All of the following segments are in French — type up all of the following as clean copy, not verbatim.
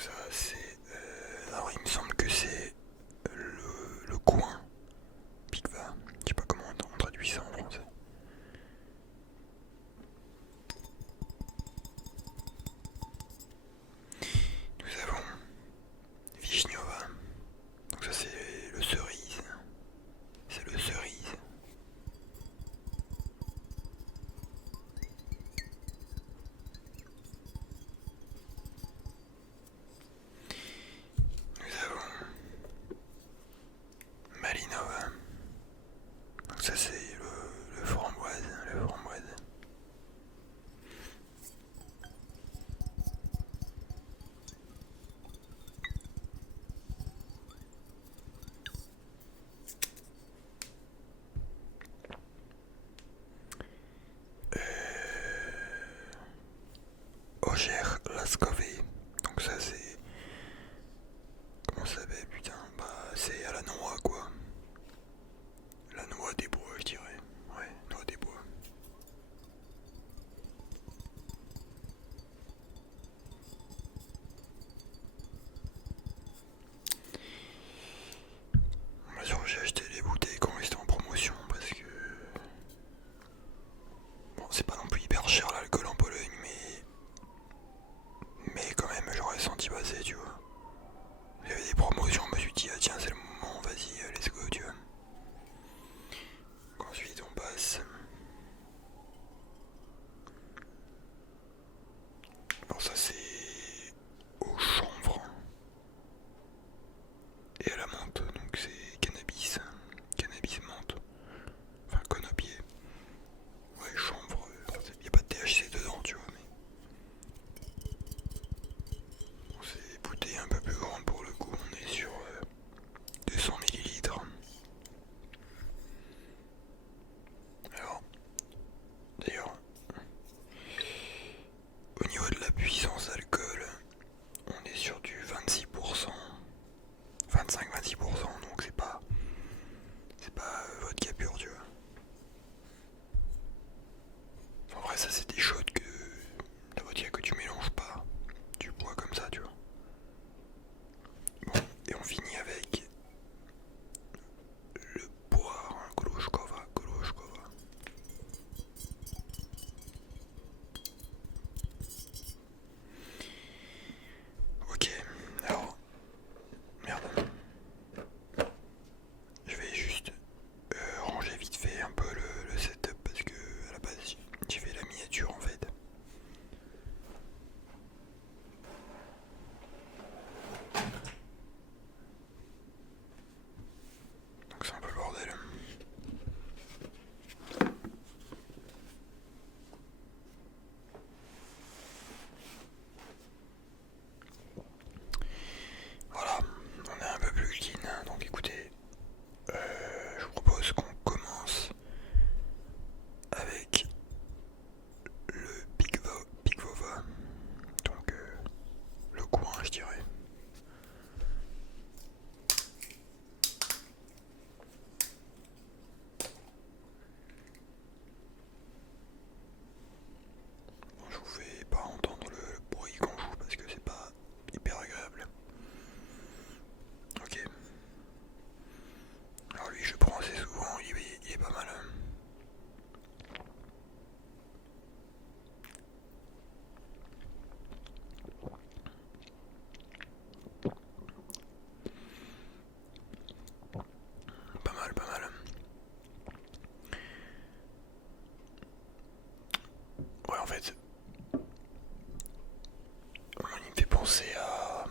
Ça c'est... alors il me semble que c'est le coin, Picva. Je sais pas comment on traduit ça en français. Nous avons Vishnova. Donc ça c'est le cerise. C'est le cerise. Nous avons Malinova. Donc ça c'est le framboise. Le framboise. Ogier Lascové. Donc ça c'est... Comment ça s'appelle putain? Bah c'est à la noix quoi. La noix des bois je dirais. Ouais, noix des bois. Moi j'ai acheté les bouteilles quand elles étaient en promotion parce que... Bon c'est pas non plus hyper cher l'alcool en Pologne mais quand même j'aurais senti passer tu vois. Il y avait des promotions, je me suis dit ah tiens c'est le moment, vas-y let's go tu vois. Ensuite on passe... Alors ça c'est au chanvre et à la menthe, donc c'est cannabis, cannabis menthe, enfin conopier, ouais chanvre, il n'y a pas de THC dedans tu vois mais bon, c'est bouteille un peu plus grande pour le coup, on est sur 200 millilitres. Alors d'ailleurs au niveau de la puissance alcool on est sur du 26%, 25-26% donc c'est pas vodka pur tu vois. En vrai, ça c'est des shots que la vodka que tu mélanges pas, tu bois comme ça, tu vois. Bon, et on finit avec le poire, Golushkova, Golushkova. Ok, alors, merde. Je vais juste ranger vite fait un peu le setup parce que à la base j'ai fait la miniature en fait. Donc c'est un peu le bordel. Voilà, on est un peu plus clean, donc écoutez, je vous propose qu'on commence avec le Pigvova, donc le coin je dirais. Bon, je vous fais pas entendre le bruit qu'on joue parce que c'est pas hyper agréable. Ok. Alors lui je prends assez souvent, il est pas mal. Pas mal, pas mal. Ouais en fait, il me fait penser à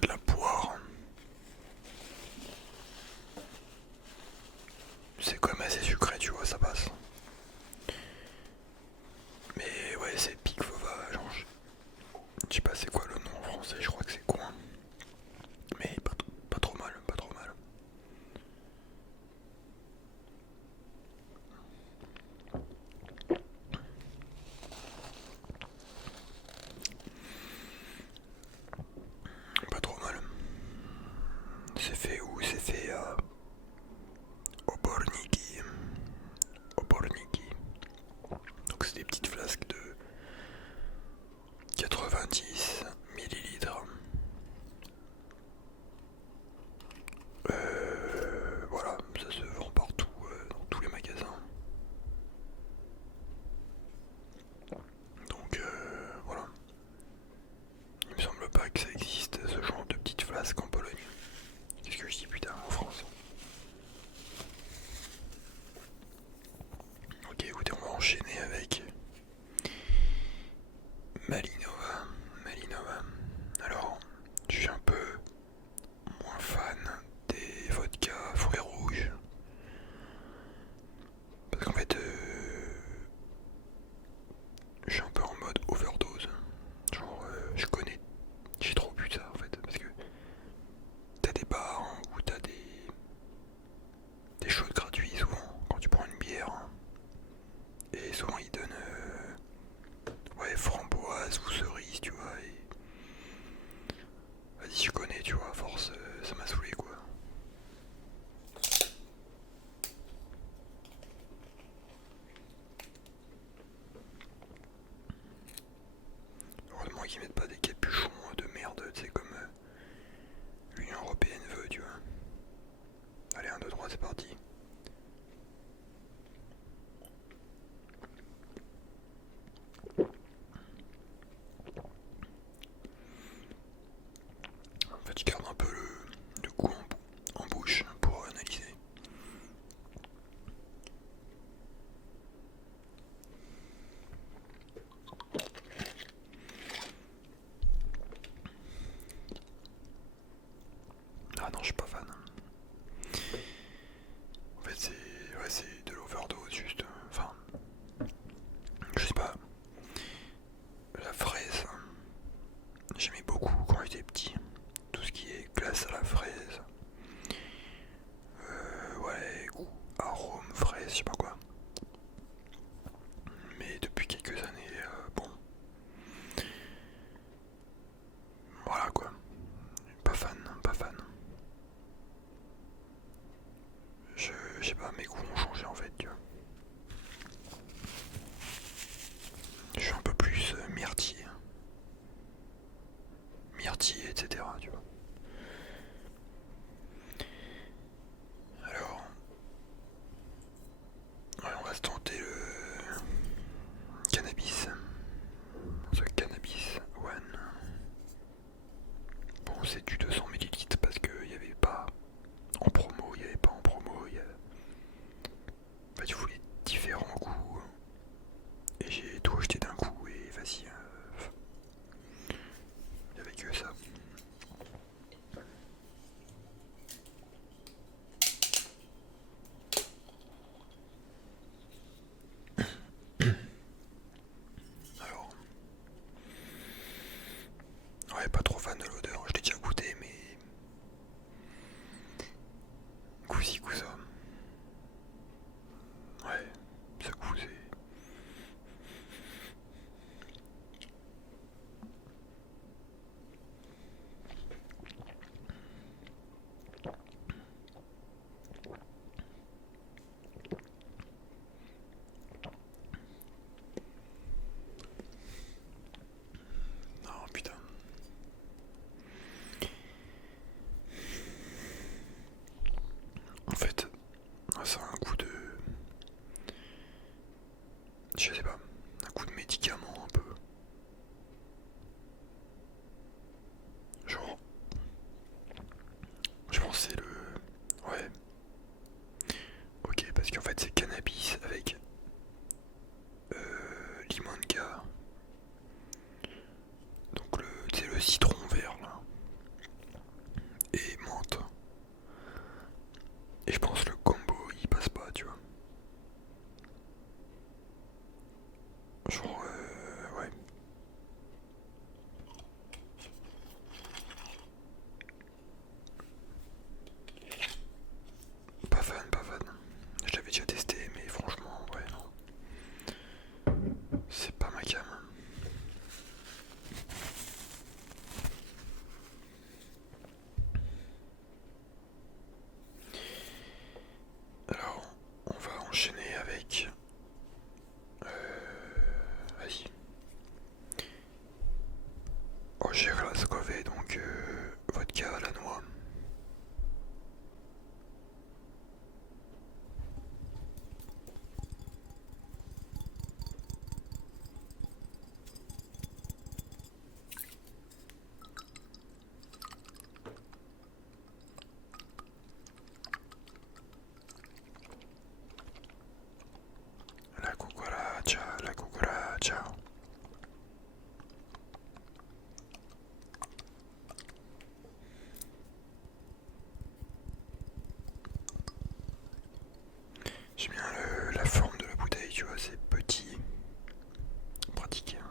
de la poire. C'est quand même assez sucré tu vois, ça passe. Mais ouais c'est Pigvova, genre je sais pas c'est quoi le nom en français, je crois que c'est coin. Mais pas trop mal, pas trop mal. 90 millilitres. Voilà, ça se vend partout, dans tous les magasins. Donc voilà. Il me semble pas que ça existe, ce genre de petites flasques en Pologne. Qu'est-ce que je dis putain, en France? Ok, écoutez, on va enchaîner avec Malinova. Malinova. Alors, je suis un peu moins fan des vodka fruits rouges. Parce qu'en fait, je suis un peu en mode overdose. Genre, j'ai trop bu de ça en fait. Parce que t'as des bars hein, où t'as des shots gratuits souvent quand tu prends une bière. Hein. Et souvent ils donnent ouais, framboise ou cerise, tu vois. Et vas-y, je connais, tu vois, à force, ça m'a saoulé quoi. Heureusement qu'ils mettent pas des capuchons de merde, tu sais, comme l'Union Européenne veut, tu vois. Allez, 1, 2, 3, c'est parti. En fait, je garde un peu le goût en bouche pour analyser. Ah non, je suis pas fan. En fait, c'est de l'overdose juste. Enfin, je sais pas. La fraise, j'aimais beaucoup quand j'étais petit. Tout ce qui est glace à la fraise. Ouais, goût, arôme, fraise, je sais pas quoi. Mais depuis quelques années, bon, voilà quoi. Pas fan, pas fan. Je sais pas, mes goûts ont changé en fait, tu vois. Je suis un peu plus myrtille. Myrtille, etc. Tu vois. Alors, ouais, on va se tenter le cannabis. The Cannabis One. Bon, c'est du 200 millilitres parce qu'il n'y avait pas en promo, il n'y avait pas en promo. En fait, je voulais différents goûts. Et j'ai tout acheté d'un coup et vas-y. Il n'y avait que ça. Alors, ouais, pas trop fan de l'odeur, je l'ai déjà goûté, mais goût-ci, goût ça. Ouais, ce goût c'est. Non, putain. En fait, ça a un goût de. Je sais pas, un goût de médicament un peu. Genre, je pense que c'est le. Ouais, ok, parce qu'en fait c'est cannabis avec limonca. Donc c'est le citron vert là. Et menthe. Et je pense le combo il passe pas, tu vois. Genre, ouais. Pas fan, pas fan. Je l'avais déjà testé, mais franchement, ouais, non. C'est pas ma cam. j'ai Glasgow, donc vodka à la noix. La cucaracha. J'aime bien la forme de la bouteille, tu vois, c'est petit, pratique. Hein.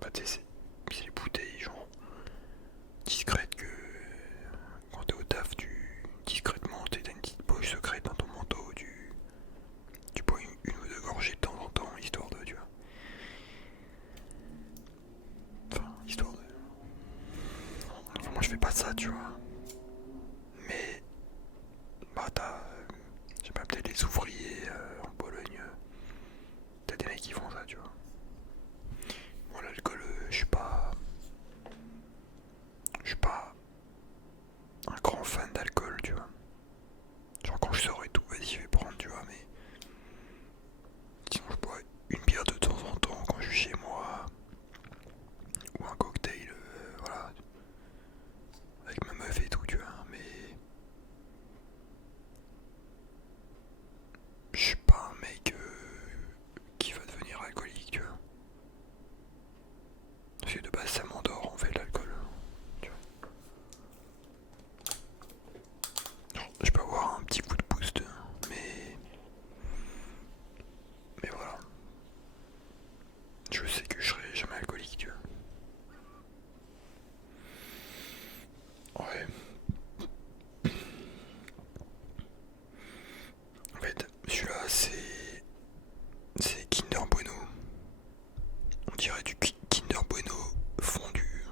Bah, tu sais, c'est les bouteilles, genre, discrètes que quand t'es au taf, discrètement, t'as une petite poche secrète dans ton manteau, tu bois une ou deux gorgées de temps en temps, histoire de, tu vois. Enfin, histoire de. Enfin, moi je fais pas ça, tu vois. Mais, bah, je sais pas, peut-être les ouvriers en Pologne, t'as des mecs qui font ça, tu vois. Moi, l'alcool, je suis pas un grand fan d'alcool, tu vois. Genre quand je sors et tout, vas-y, je vais prendre, tu vois, mais sinon je bois une bière de temps en temps quand je suis chez moi, ou un cocktail, voilà, avec ma meuf et tout, tu vois, mais je suis pas un mec qui va devenir alcoolique, tu vois. Parce que de base, ça m'endort en fait, l'alcool, tu vois. Genre, je peux avoir un petit coup de boost, mais voilà, je sais que je serai jamais alcoolique, tu vois. Ouais, en fait, celui-là, c'est Kinder Bueno. On dirait du Kinder Bueno fondu.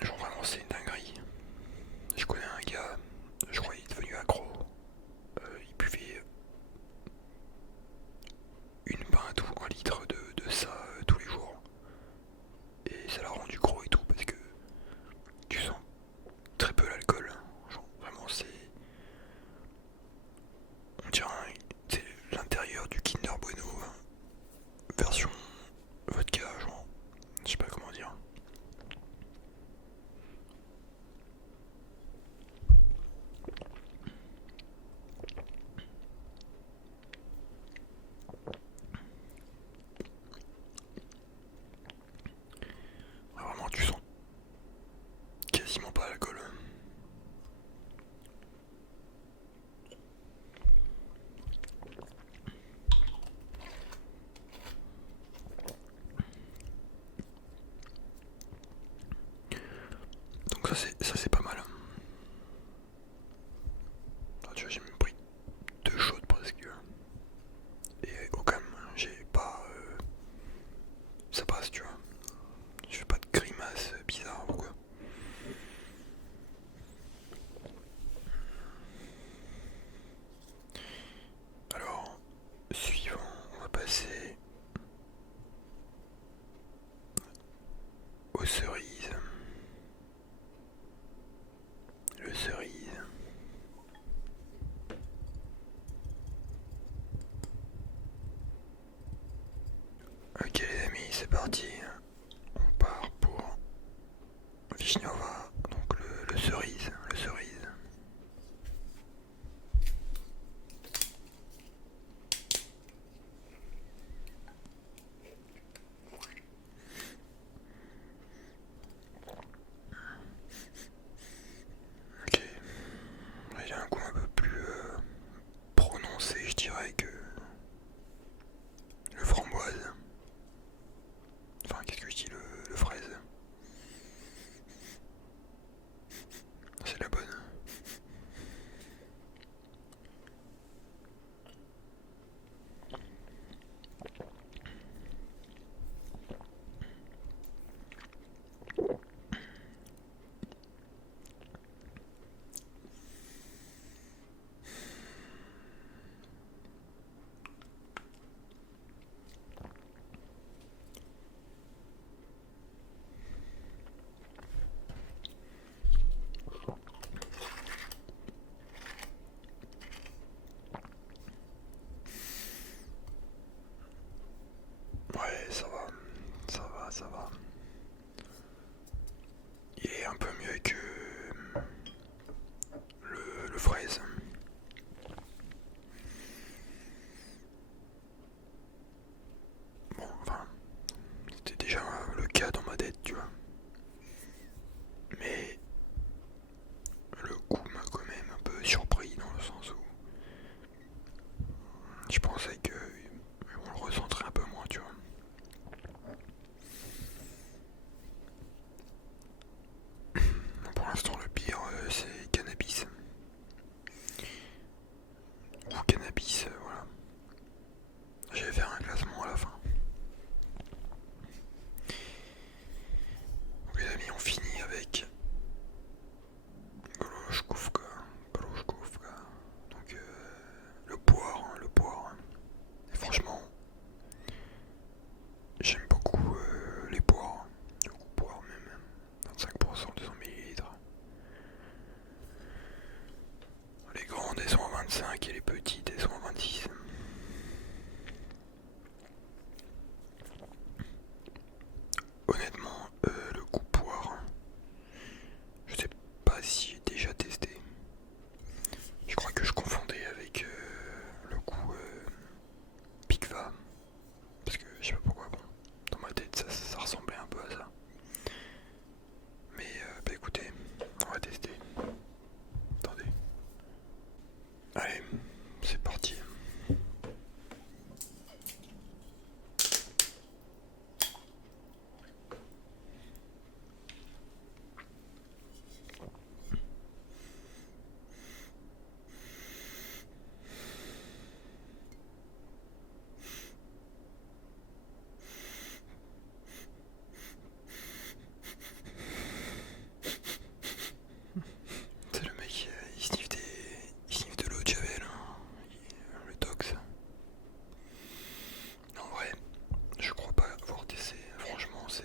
Genre vraiment, c'est une dinguerie. Je connais un gars, je crois qu'il est devenu accro. Il buvait une pinte ou un litre de ça tous les jours. Et ça l'a rendu gros et tout parce que tu sens très peu l'alcool. Genre vraiment, on dirait c'est l'intérieur du Kinder Bueno version vodka, genre je sais pas comment dire. Vraiment, tu sens quasiment pas l'alcool. Donc ça c'est pas mal. Ah, tu vois, j'ai même pris deux shots presque. Et au calme, j'ai pas. Ça passe, tu vois. Je fais pas de grimaces bizarres ou quoi. Alors, suivant, on va passer aux cerises. ça va. Il est un peu mieux que le fraise. Bon, enfin, c'était déjà le cas dans ma tête, tu vois. Mais le goût m'a quand même un peu surpris dans le sens où je pensais que on le ressenterait un peu moins, tu vois. Pour l'instant, le pire, c'est cannabis. Ou cannabis, voilà. Je vais faire un classement à la fin. Donc les amis, on finit avec Goloshkovka. Goloshkovka. Donc le poire, hein, le poire. Et franchement, j'aime beaucoup les poires. Le goût poire même. 25%, 200 ml. Les grandes, elles sont à 25 et les petites, elles sont à 26. Honnêtement, le goût poire, je sais pas si j'ai déjà testé. Je crois que je confondais avec le goût Picva. Parce que je sais pas pourquoi, bon, dans ma tête ça ressemblait un peu à ça. Mais bah écoutez, on va tester. Attendez. Allez, c'est parti. C'est le mec, il sniffe de l'eau de Javel, hein. Le tox. En vrai, je crois pas avoir testé. Franchement, c'est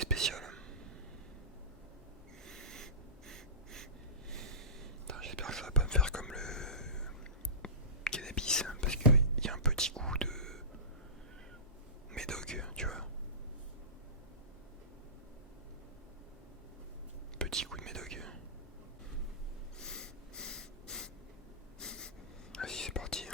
spécial. Putain, j'espère que ça va pas me faire comme le cannabis, hein, parce qu'il y a un petit goût de médoc, tu vois. Petit goût de médoc. Vas-y, c'est parti.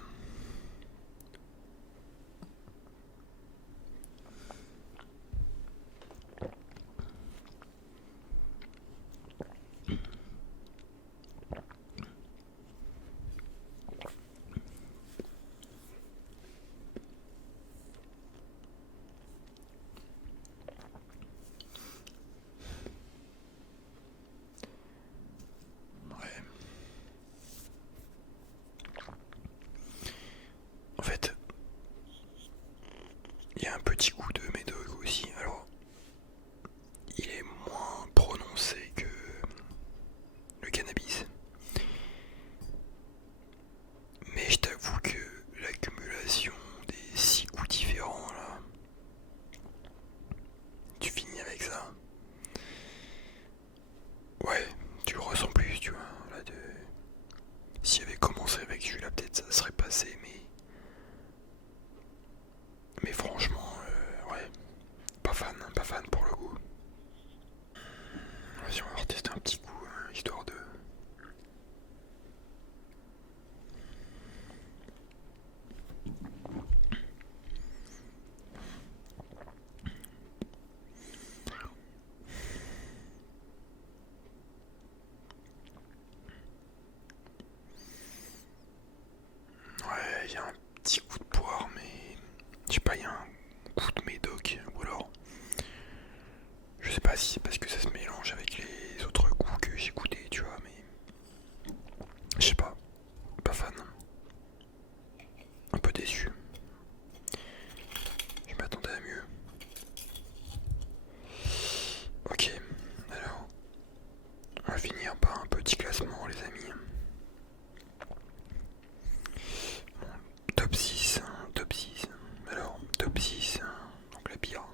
Ouais. En fait, il y a un petit goût de médoc aussi. Alors, il est moins prononcé que le cannabis. Mais je t'avoue que l'accumulation des 6 goûts différents là, tu finis avec ça. Ouais, tu le ressens plus, tu vois. Là, s'il y avait commencé avec celui-là, peut-être ça serait passé, mais franchement, ouais, pas fan pour le goût. Vas-y, on va retester un petit coup, hein, histoire de. Ouais, il y a un petit coup de poire, mais je sais pas, il y a un goût de médoc, ou alors. Je sais pas si c'est parce que ça se mélange avec les autres goûts que j'ai goûté, tu vois, mais. Je sais pas fan. Un peu déçu. Je m'attendais à mieux. Ok, alors. On va finir par un petit classement, les amis. Bon, top 6, hein, top 6. Alors, top 6, hein, donc la bière.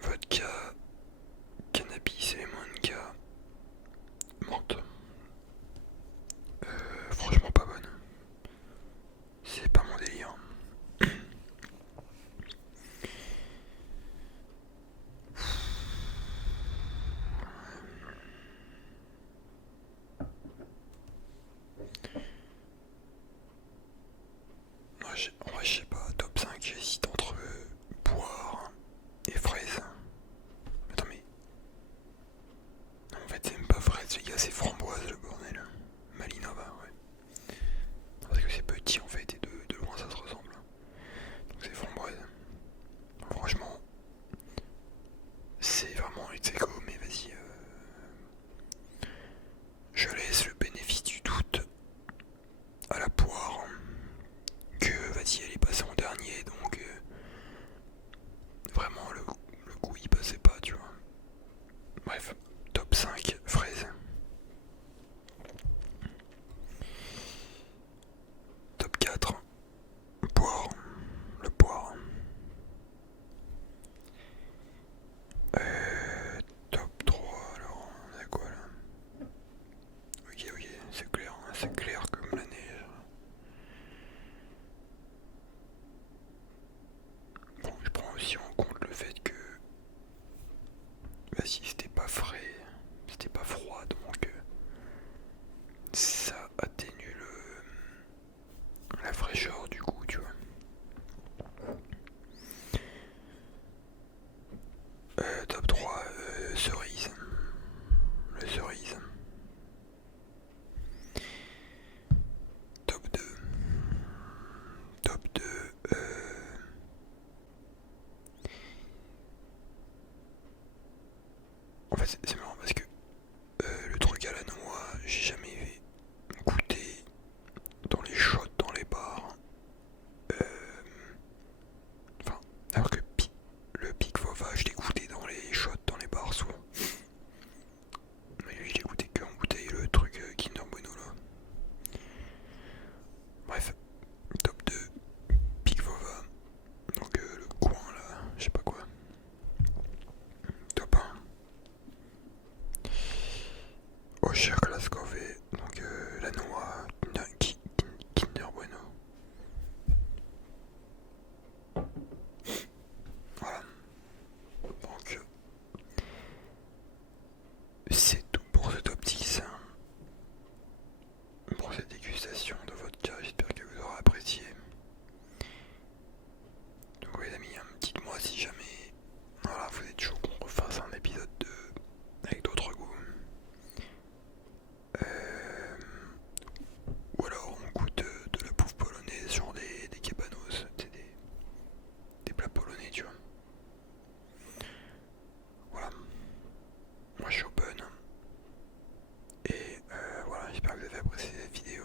Vodka, cannabis, vodka, menthe. Franchement pas bonne. C'est pas mon délire. En vrai, je sais pas, top 5, j'hésite entre poire et fraise. Attends, mais. Non, en fait, c'est même pas fraise, les gars, c'est framboise le bordel. Malinova, ouais. Parce que c'est petit en fait, et de loin ça se ressemble. Donc c'est framboise. Franchement, c'est vraiment ex aequo, mais vas-y. Je laisse le bénéfice du doute à la poire. Que vas-y, elle est passée en dernier, donc vraiment le goût il passait pas, tu vois. Bref, top 5, fraise. Top 4, poire. Le poire. Top 3, alors, on a quoi là? Ok, c'est clair comme la neige. Bon, je prends aussi en compte le fait que, vas-y, c'était pas frais, c'était pas froid, donc ça atténue la fraîcheur du goût, tu vois. Top 3, cerise. Le cerise. Top 2. Top 2. En fait, c'est marrant parce que le truc à la noix, j'ai jamais goûté dans les shots, dans les bars. Euh, Enfin, alors que le Pic Vova, je l'ai goûté dans les shots, dans les bars souvent. Mais lui, je l'ai goûté que en bouteille, le truc Kinder Bueno là. Bref, top 2, Pic Vova. Donc le coin là, je sais pas quoi. Top 1. Ocher Glasgow, donc la noix, Kinder Bueno. Voilà. Donc c'est tout pour ce top 10. Pour cette dégustation de vodka, j'espère que vous aurez apprécié. Donc oui les amis, dites-moi si jamais voilà, vous êtes chaud qu'on refasse un épisode 2 avec d'autres goûts. Ou alors on goûte de la bouffe polonaise, genre des cabanos, des plats polonais, tu vois. Voilà, moi je suis open. Et voilà, j'espère que vous avez apprécié cette vidéo.